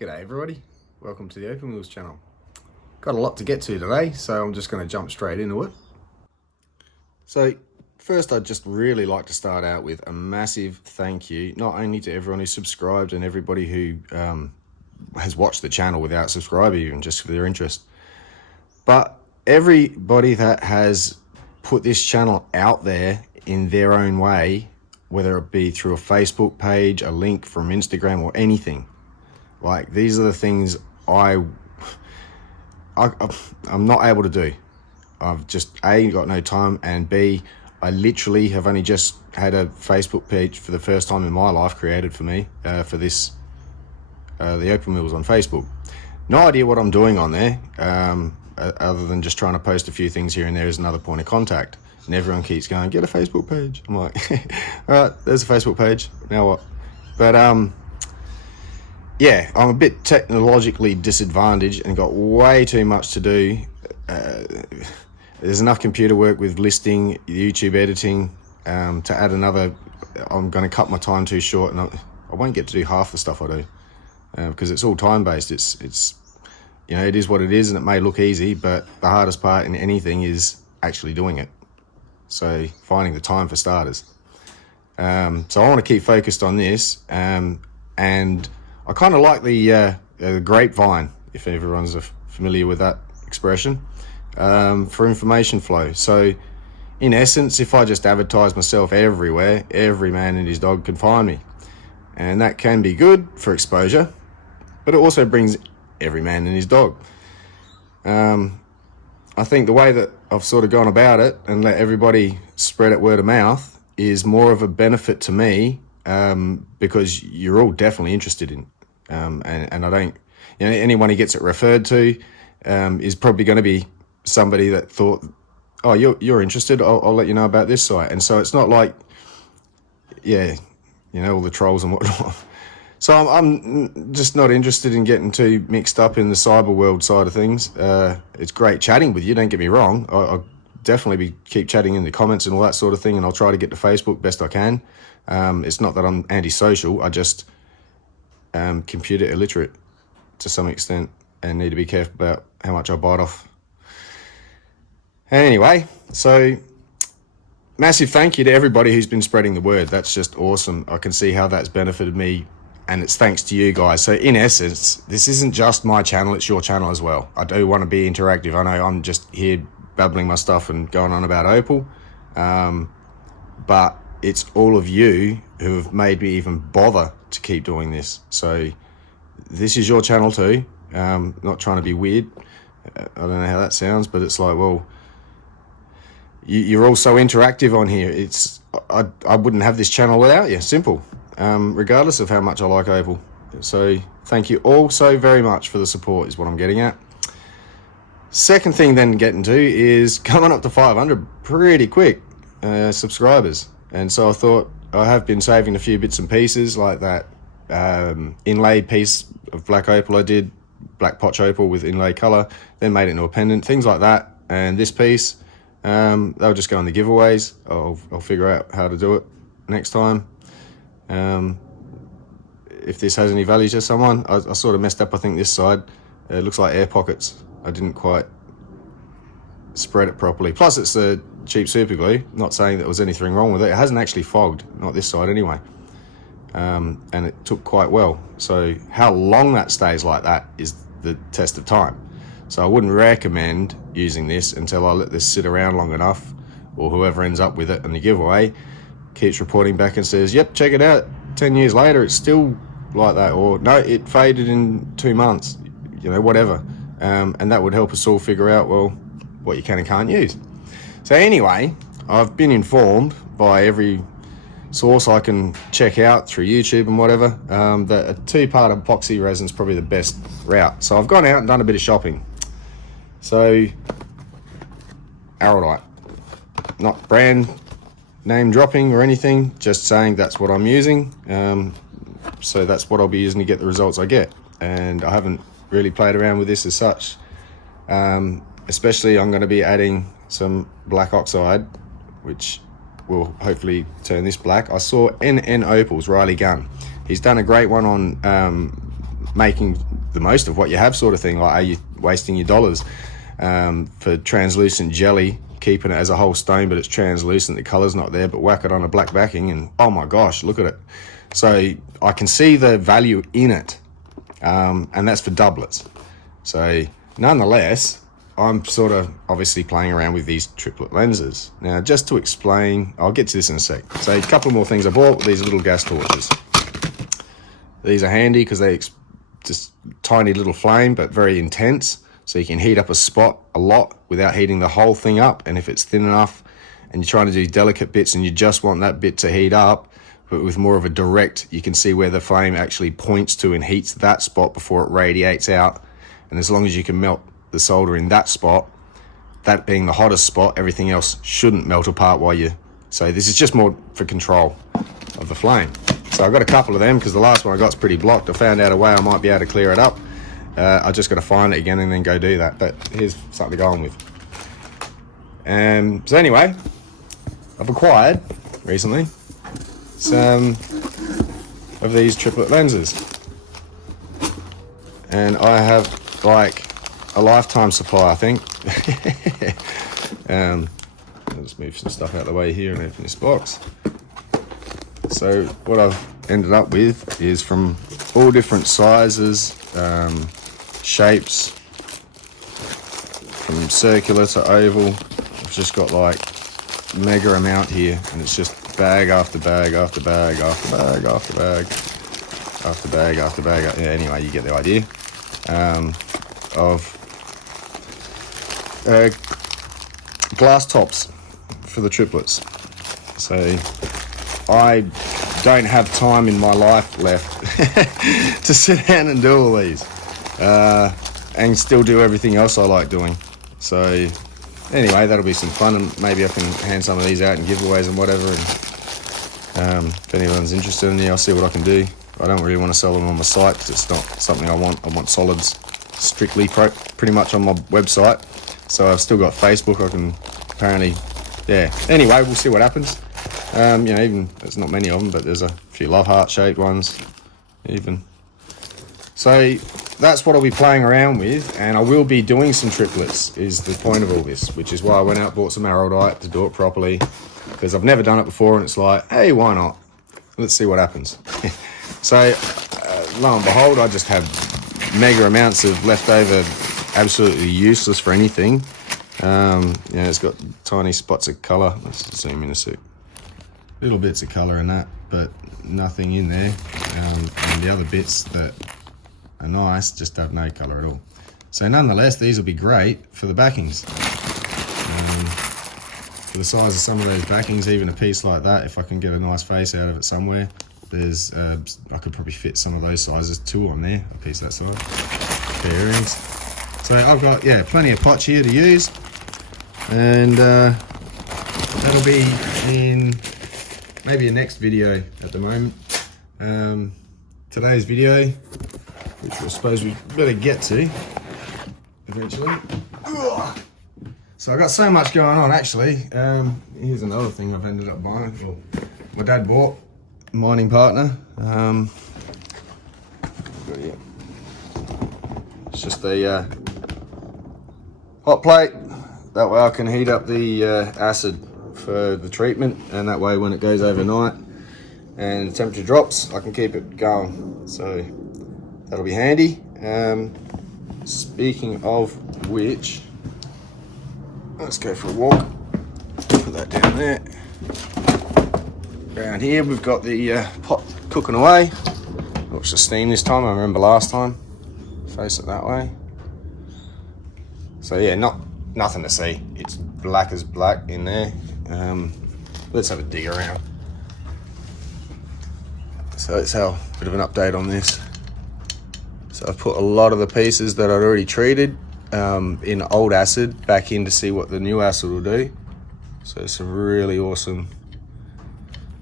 G'day everybody, welcome to the Opal channel. Got a lot to get to today, so I'm just going to jump straight into it. So first, I'd just really like to start out with a massive thank you, not only to everyone who subscribed and everybody who has watched the channel without subscribing even, just for their interest, but everybody that has put this channel out there in their own way, whether it be through a Facebook page, a link from Instagram, or anything. Like, these are the things I'm not able to do. I've just A, got no time, and B, I literally have only just had a Facebook page for the first time in my life created for me, for this, the Opal Mills on Facebook. No idea what I'm doing on there, other than just trying to post a few things here and there as another point of contact. And everyone keeps going, get a Facebook page. I'm like, all right, there's a Facebook page, now what? But yeah, I'm a bit technologically disadvantaged and got way too much to do. There's enough computer work with listing, YouTube editing, to add another. I'm going to cut my time too short, and I won't get to do half the stuff I do, because it's all time-based. It's you know, it is what it is, and it may look easy, but the hardest part in anything is actually doing it. So finding the time for starters. So I want to keep focused on this, and I kind of like the grapevine, if everyone's familiar with that expression, for information flow. So in essence, if I just advertise myself everywhere, every man and his dog can find me. And that can be good for exposure, but it also brings every man and his dog. I think the way that I've sort of gone about it and let everybody spread it word of mouth is more of a benefit to me, because you're all definitely interested in. And I don't, you know, anyone who gets it referred to is probably going to be somebody that thought, oh, you're interested, I'll let you know about this site. And so it's not like, yeah, you know, all the trolls and whatnot. So I'm just not interested in getting too mixed up in the cyber world side of things. It's great chatting with you, don't get me wrong. I'll definitely keep chatting in the comments and all that sort of thing, and I'll try to get to Facebook best I can. It's not that I'm antisocial, I just computer illiterate to some extent and need to be careful about how much I bite off. Anyway, so massive thank you to everybody who's been spreading the word. That's just awesome. I can see how that's benefited me, and it's thanks to you guys. So in essence, this isn't just my channel, it's your channel as well. I do want to be interactive. I know I'm just here babbling my stuff and going on about Opal, but it's all of you who have made me even bother to keep doing this. So this is your channel too. Not trying to be weird. I don't know how that sounds, but it's like, well, you're all so interactive on here. I wouldn't have this channel without you. Simple. Regardless of how much I like Opal. So thank you all so very much for the support is what I'm getting at. Second thing then getting to is coming up to 500 pretty quick subscribers. And so I thought, I have been saving a few bits and pieces, like that inlaid piece of black opal I did, black potch opal with inlay colour, then made it into a pendant, things like that. And this piece, they'll just go in the giveaways. I'll figure out how to do it next time. If this has any value to someone, I sort of messed up, I think, this side. It looks like air pockets. I didn't quite spread it properly. Plus it's a cheap super glue, not saying that there was anything wrong with it. It hasn't actually fogged, not this side anyway. And it took quite well. So how long that stays like that is the test of time. So I wouldn't recommend using this until I let this sit around long enough, or whoever ends up with it in the giveaway keeps reporting back and says, yep, check it out, 10 years later it's still like that, or no, it faded in 2 months, you know, whatever. And that would help us all figure out, well, what you can and can't use. So anyway, I've been informed by every source I can check out through YouTube and whatever, that a 2-part epoxy resin is probably the best route. So I've gone out and done a bit of shopping. So Araldite, not brand name dropping or anything, just saying that's what I'm using. So that's what I'll be using to get the results I get. And I haven't really played around with this as such. Especially I'm going to be adding some black oxide, which will hopefully turn this black. I saw NN Opal's Riley Gunn. He's done a great one on making the most of what you have, sort of thing. Like, are you wasting your dollars for translucent jelly, keeping it as a whole stone, but it's translucent, the color's not there, but whack it on a black backing and oh my gosh, look at it. So I can see the value in it, and that's for doublets. So nonetheless, I'm sort of obviously playing around with these triplet lenses. Now, just to explain, I'll get to this in a sec. So a couple more things I bought, these little gas torches. These are handy because they just tiny little flame, but very intense. So you can heat up a spot a lot without heating the whole thing up. And if it's thin enough and you're trying to do delicate bits and you just want that bit to heat up, but with more of a direct, you can see where the flame actually points to and heats that spot before it radiates out. And as long as you can melt the solder in that spot, that being the hottest spot, everything else shouldn't melt apart while you... So this is just more for control of the flame. So I've got a couple of them because the last one I got's pretty blocked. I found out a way I might be able to clear it up. I just got to find it again and then go do that. But here's something to go on with. So anyway, I've acquired recently some of these triplet lenses. And I have like a lifetime supply, I think. I'll just move some stuff out of the way here and open this box. So what I've ended up with is from all different sizes, shapes, from circular to oval. I've just got like mega amount here, and it's just bag after bag after bag after bag after bag after bag after bag. Yeah, anyway, you get the idea. Of glass tops for the triplets. So I don't have time in my life left to sit down and do all these and still do everything else I like doing. So anyway, that'll be some fun, and maybe I can hand some of these out in giveaways and whatever, and if anyone's interested in me, I'll see what I can do. I don't really want to sell them on my site because it's not something I want. I want solids strictly pretty much on my website. So I've still got Facebook. I can apparently, yeah. Anyway, we'll see what happens. You know, even there's not many of them, but there's a few love heart shaped ones even. So that's what I'll be playing around with, and I will be doing some triplets is the point of all this, which is why I went out and bought some araldite to do it properly, because I've never done it before, and it's like, hey, why not? Let's see what happens. So lo and behold, I just have mega amounts of leftover, absolutely useless for anything. Yeah, it's got tiny spots of colour. Let's zoom in a sec. Little bits of colour in that, but nothing in there. And the other bits that are nice just have no colour at all. So nonetheless, these will be great for the backings. For the size of some of those backings, even a piece like that, if I can get a nice face out of it somewhere, there's I could probably fit some of those sizes, 2 on there, a piece that size, pair of earrings. So I've got, yeah, plenty of potch here to use, and that'll be in maybe a next video at the moment. Today's video, which I suppose we better get to eventually. So I've got so much going on actually. Here's another thing I've ended up buying. Well, my dad bought, mining partner. It's just a hot plate. That way I can heat up the acid for the treatment, and that way when it goes overnight and the temperature drops, I can keep it going. So that'll be handy. Speaking of which, let's go for a walk. Put that down there. Around here we've got the pot cooking away. Watch the steam this time. I remember last time. Face it that way. So yeah, nothing to see. It's black as black in there. Let's have a dig around. So let's have a bit of an update on this. So I've put a lot of the pieces that I'd already treated in old acid back in to see what the new acid will do. So some really awesome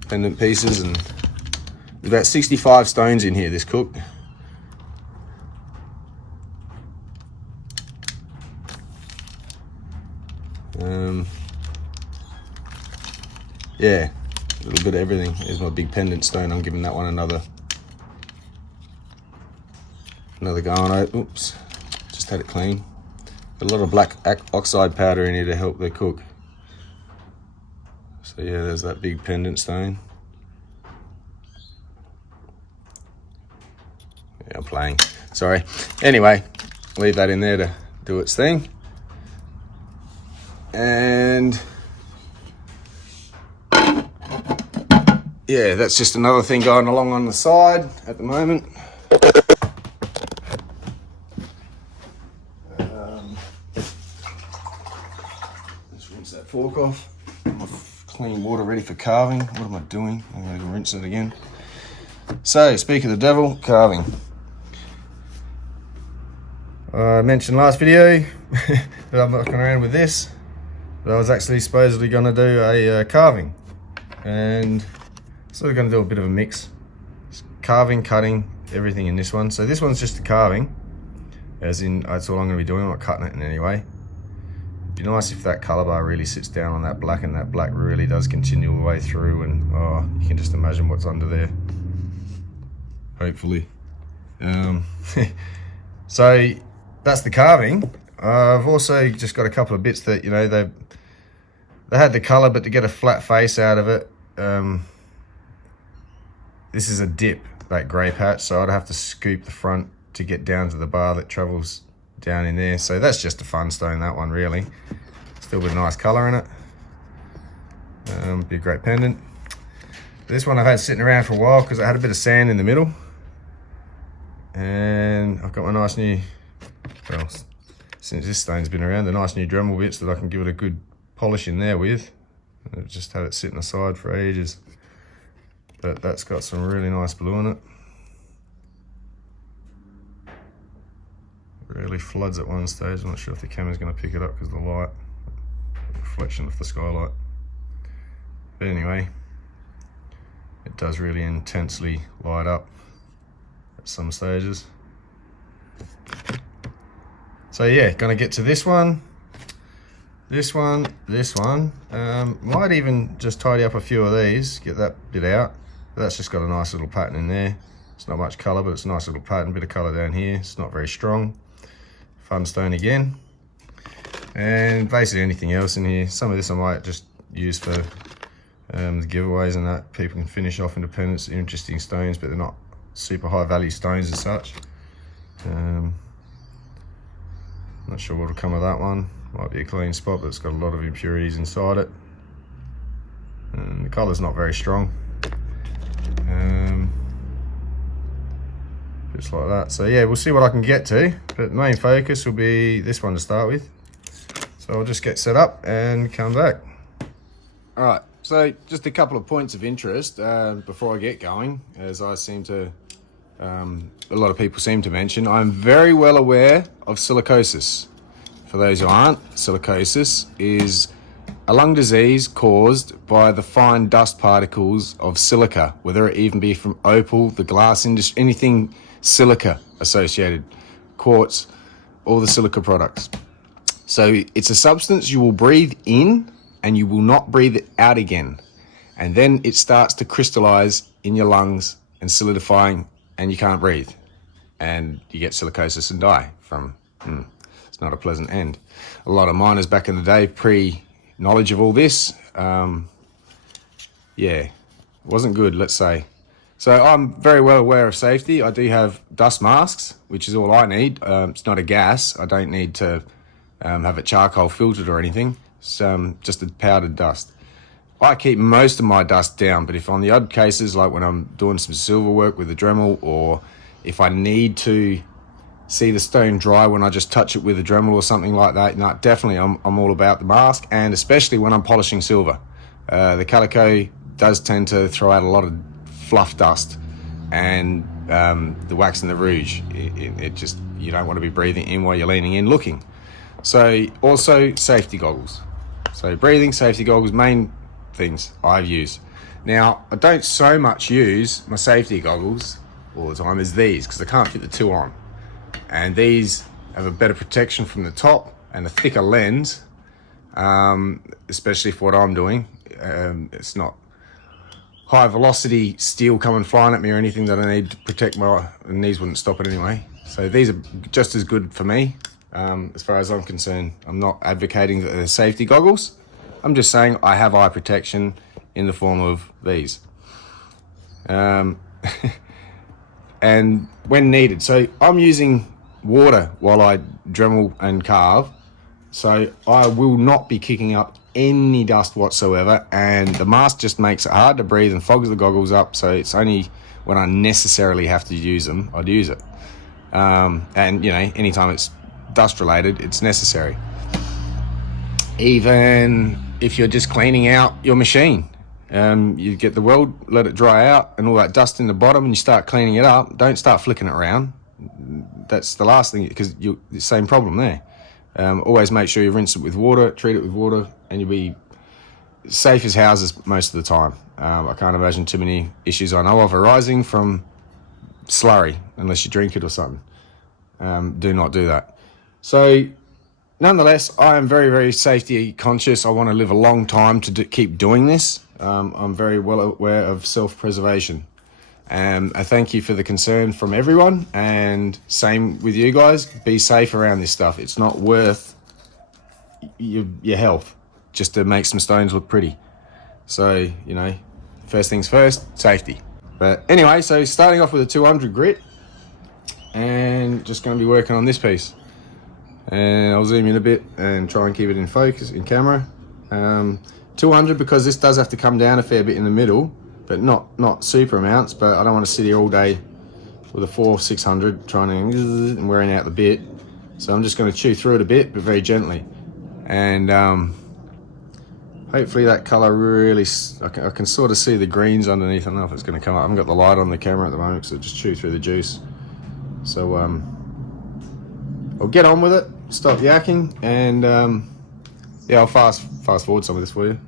pendant pieces, and there's about 65 stones in here, this cook. Yeah, a little bit of everything. Here's my big pendant stone. I'm giving that one another Another going, oops, just had it clean. Got a lot of black oxide powder in here to help the cook. So yeah, there's that big pendant stone. Yeah, I'm playing, sorry. Anyway, leave that in there to do its thing. And yeah, that's just another thing going along on the side at the moment. Let's rinse that fork off. Clean water ready for carving. What am I doing? I'm going to rinse it again. So, speak of the devil, carving. I mentioned last video that I'm mucking around with this, but I was actually supposedly going to do a carving, and sort of going to do a bit of a mix. It's carving, cutting, everything in this one. So this one's just a carving, as in that's all I'm going to be doing. I'm not cutting it in any way. It'd be nice if that colour bar really sits down on that black, and that black really does continue all the way through, and oh, you can just imagine what's under there. Hopefully. So that's the carving. I've also just got a couple of bits that, you know, they had the colour, but to get a flat face out of it, this is a dip, that grey patch, so I'd have to scoop the front to get down to the bar that travels down in there. So that's just a fun stone, that one, really. Still with a nice colour in it. Be a great pendant. This one I've had sitting around for a while because I had a bit of sand in the middle. And I've got my nice new, well, since this stone's been around, the nice new Dremel bits that I can give it a good polish in there with. I've just had it sitting aside for ages. But that's got some really nice blue in it. Really floods at one stage. I'm not sure if the camera's going to pick it up because of the light, reflection of the skylight. But anyway, it does really intensely light up at some stages. So yeah, gonna get to this one, this one, this one. Might even just tidy up a few of these, get that bit out. But that's just got a nice little pattern in there. It's not much colour, but it's a nice little pattern, bit of colour down here. It's not very strong. Fun stone again. And basically anything else in here. Some of this I might just use for the giveaways and that. People can finish off independents. They're interesting stones, but they're not super high value stones as such. Not sure what'll come of that one. Might be a clean spot, but it's got a lot of impurities inside it. And the colour's not very strong. Just like that. So yeah, we'll see what I can get to, but the main focus will be this one to start with. So I'll just get set up and come back. All right, so just a couple of points of interest before I get going, as I seem to, a lot of people seem to mention. I'm very well aware of silicosis. For those who aren't, silicosis is a lung disease caused by the fine dust particles of silica, whether it even be from Opal, the glass industry, anything silica associated, quartz, all the silica products. So it's a substance you will breathe in and you will not breathe it out again. And then it starts to crystallize in your lungs and solidifying, and you can't breathe. And you get silicosis and die from, it's not a pleasant end. A lot of miners back in the day, pre-knowledge of all this, yeah, it wasn't good, let's say. So I'm very well aware of safety. I do have dust masks, which is all I need. It's not a gas. I don't need to have it charcoal filtered or anything. It's just a powdered dust. I keep most of my dust down, but if on the odd cases, like when I'm doing some silver work with the Dremel, or if I need to see the stone dry when I just touch it with a Dremel or something like that, no, definitely I'm all about the mask, and especially when I'm polishing silver. The calico does tend to throw out a lot of fluff dust, and the wax and the rouge, it just, you don't want to be breathing in while you're leaning in looking. So also safety goggles. So breathing, safety goggles, main things I've used. Now I don't so much use my safety goggles all the time as these, because I can't fit the two on, and these have a better protection from the top and a thicker lens, especially for what I'm doing. It's not high velocity steel coming flying at me or anything that I need to protect my, and these wouldn't stop it anyway. So these are just as good for me, as far as I'm concerned. I'm not advocating that they're safety goggles. I'm just saying I have eye protection in the form of these. And when needed. So I'm using water while I Dremel and carve. So I will not be kicking up any dust whatsoever, and the mask just makes it hard to breathe and fogs the goggles up. So it's only when I necessarily have to use them, I'd use it. And you know, anytime it's dust related, it's necessary. Even if you're just cleaning out your machine, you get the weld, let it dry out, and all that dust in the bottom, and you start cleaning it up. Don't start flicking it around. That's the last thing, because you the same problem there. Always make sure you rinse it with water, treat it with water, and you'll be safe as houses most of the time. I can't imagine too many issues I know of arising from slurry, unless you drink it or something. Do not do that. So nonetheless, I am very, very safety conscious. I want to live a long time to keep doing this. I'm very well aware of self-preservation. I thank you for the concern from everyone, and same with you guys. Be safe around this stuff. It's not worth your health just to make some stones look pretty. So, you know, first things first, safety. But anyway, so starting off with a 200 grit, and just going to be working on this piece. And I'll zoom in a bit and try and keep it in focus, in camera. 200, because this does have to come down a fair bit in the middle, but not super amounts. But I don't want to sit here all day with a 400-600 trying to and wearing out the bit. So I'm just going to chew through it a bit, but very gently. And hopefully that colour really, I can sort of see the greens underneath. I don't know if it's going to come up. I haven't got the light on the camera at the moment, so just chew through the juice. So I'll get on with it, stop yakking, and yeah, I'll fast forward some of this for you.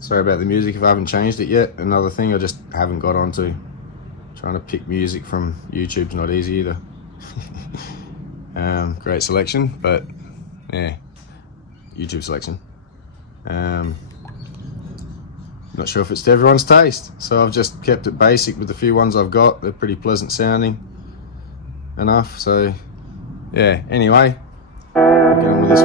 Sorry about the music if I haven't changed it yet. Another thing I just haven't got onto. Trying to pick music from YouTube's not easy either. Great selection, but yeah, YouTube selection. Not sure if it's to everyone's taste, so I've just kept it basic with the few ones I've got. They're pretty pleasant sounding enough, so yeah, anyway, I'll get on with this.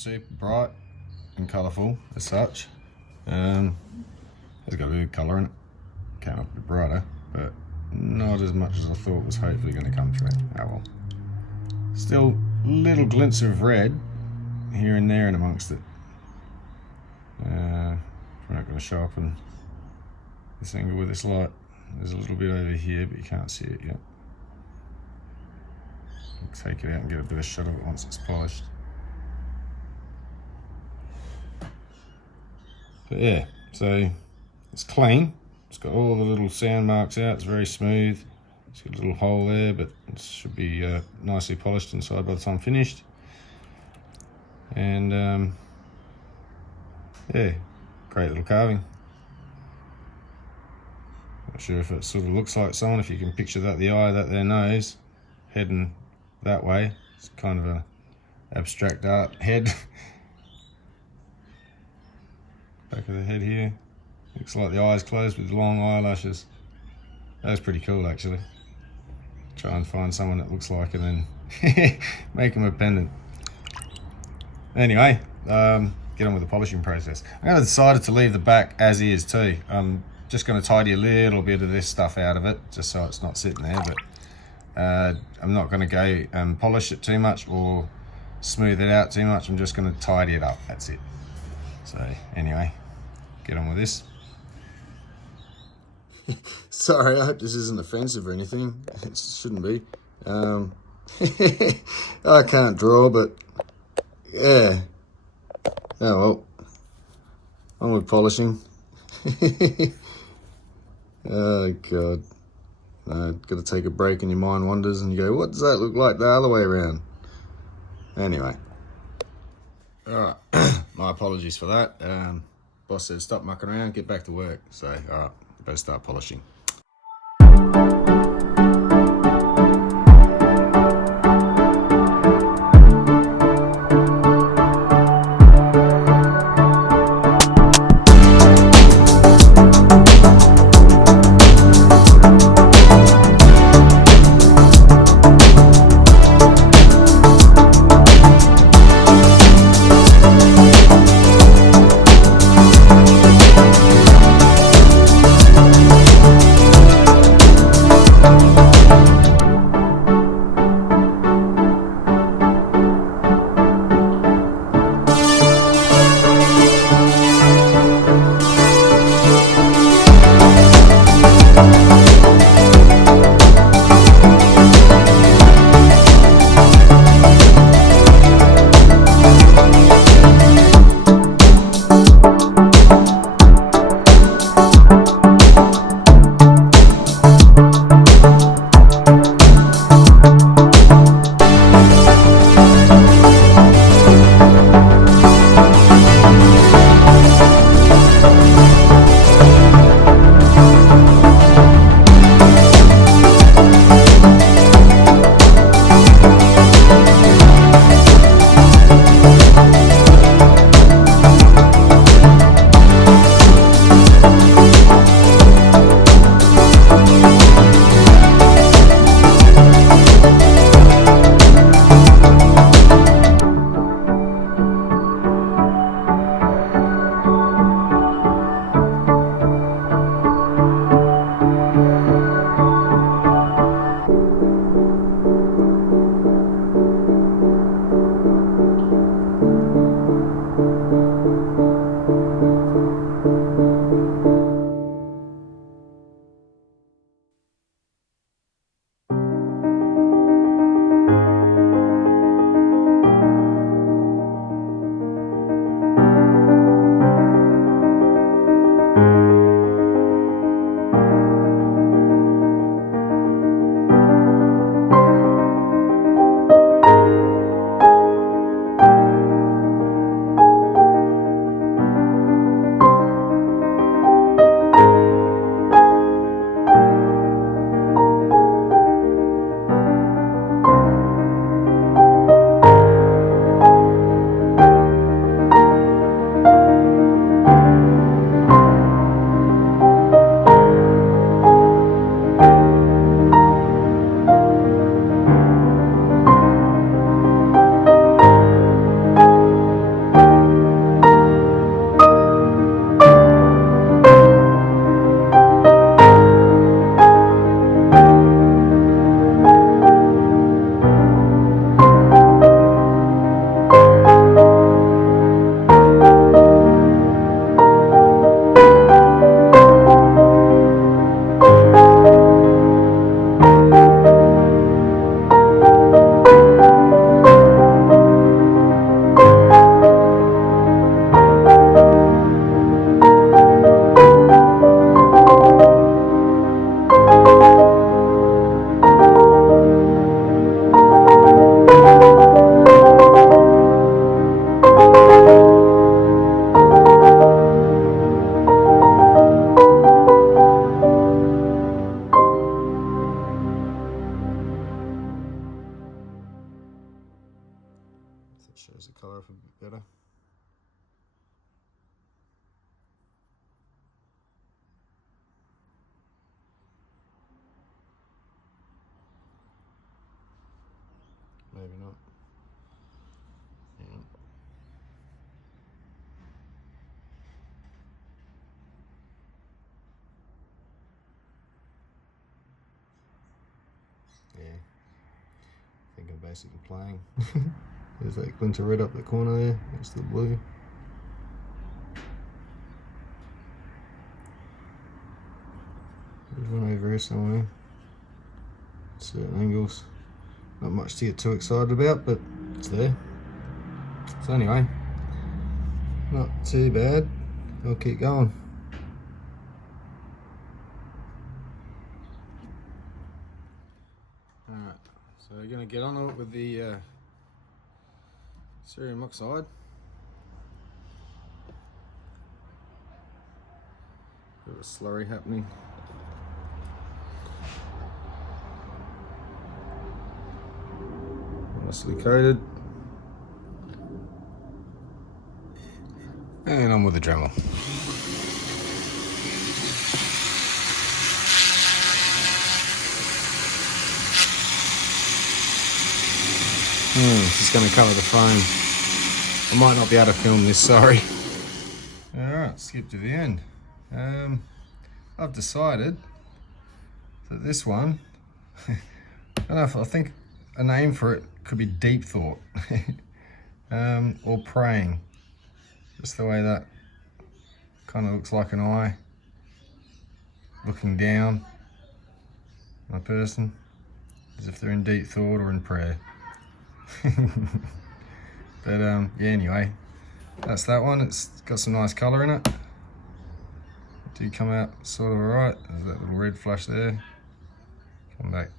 super bright and colourful as such. It's got a bit of colour in it. Came up a bit brighter, but not as much as I thought was hopefully going to come through. Oh well. Still little glints of red here and there and amongst it. We're not going to sharpen this angle with this light. There's a little bit over here, but you can't see it yet. I'll take it out and get a better shot of it once it's polished. But yeah, so it's clean. It's got all the little sand marks out. It's very smooth. It's got a little hole there, but it should be nicely polished inside by the time finished. And yeah, great little carving. Not sure if it sort of looks like someone, if you can picture that, the eye, that their nose heading that way. It's kind of a abstract art head. Back of the head here. Looks like the eyes closed with long eyelashes. That was pretty cool actually. Try and find someone that looks like it and then make them a pendant. Anyway, get on with the polishing process. I'm going to decided to leave the back as is too. I'm just going to tidy a little bit of this stuff out of it, just so it's not sitting there, but I'm not going to go and polish it too much or smooth it out too much. I'm just going to tidy it up, that's it. So anyway, get on with this. Sorry, I hope this isn't offensive or anything. It shouldn't be. I can't draw, but yeah. Oh well. On with polishing. Oh God. No, got to take a break and your mind wanders and you go, what does that look like the other way around? Anyway. Alright. My apologies for that. Boss said stop mucking around, get back to work. So, alright, better start polishing. hang on. Yeah, I think I'm basically playing. There's that glint of red up the corner there, that's the blue. There's one over here somewhere. Certain angles. Not much to get too excited about, but it's there. So anyway, not too bad. I'll keep going. Alright, so we're going to get on it with the cerium oxide. Bit of a slurry happening. Nicely coated. And on with the Dremel. Just going to cover the frame. I might not be able to film this, sorry. Alright, skip to the end. I've decided that this one, I don't know if I think a name for it could be deep thought or praying. Just the way that kind of looks like an eye looking down on a person, as if they're in deep thought or in prayer. But yeah, anyway, that's that one. It's got some nice colour in it. It did come out sort of alright. There's that little red flash there. Come back.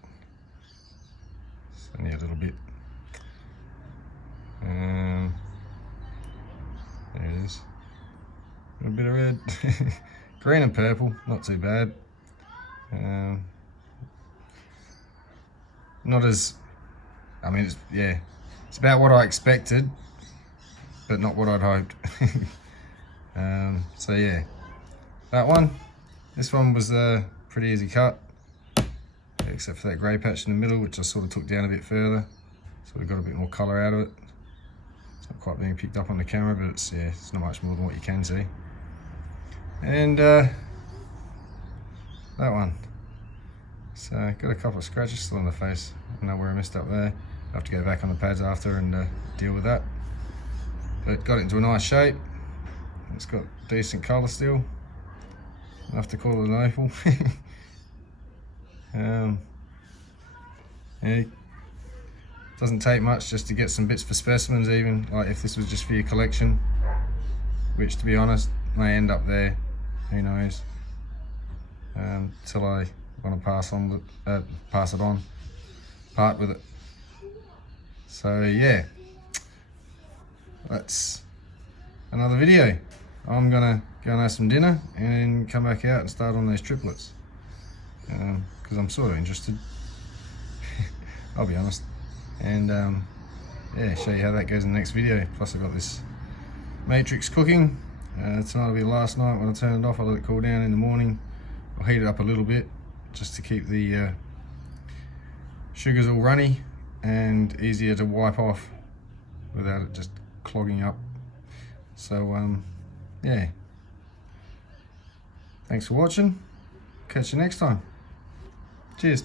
It's only a little bit. There it is. A bit of red. Green and purple, not too bad. Not as, I mean, it's about what I expected, but not what I'd hoped. So yeah, that one. This one was a pretty easy cut, except for that grey patch in the middle, which I sort of took down a bit further, so we got a bit more colour out of it. It's not quite being picked up on the camera, but it's not much more than what you can see. And that one. So got a couple of scratches still on the face. I don't know where I messed up there. I'll have to go back on the pads after and deal with that. But got it into a nice shape. It's got decent colour still. Enough to call it an opal. Yeah, doesn't take much just to get some bits for specimens, even like if this was just for your collection, which to be honest may end up there, who knows, till I want to pass it on, part with it. So yeah, that's another video. I'm gonna go and have some dinner and come back out and start on those triplets, because I'm sort of interested. I'll be honest, and yeah, show you how that goes in the next video. Plus I've got this matrix cooking. Tonight will be the last night. When I turn it off, I'll let it cool down. In the morning I'll heat it up a little bit just to keep the sugars all runny and easier to wipe off without it just clogging up. So yeah, thanks for watching. Catch you next time. Cheers.